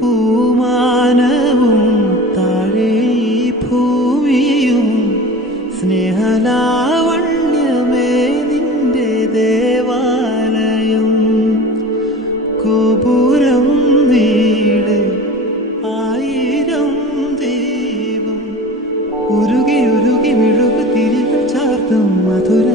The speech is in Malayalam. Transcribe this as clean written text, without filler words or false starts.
പൂമാനവും താഴെ ഈ ഭൂമിയും സ്നേഹലാവണ്യമേ നിന്റെ ദേവാലയം. ഗോപുരം നീളെ 1000 ദീപം ഉരുകി ഉരുകി വിഴുകു തിരികൾ ചാർത്തും മധുര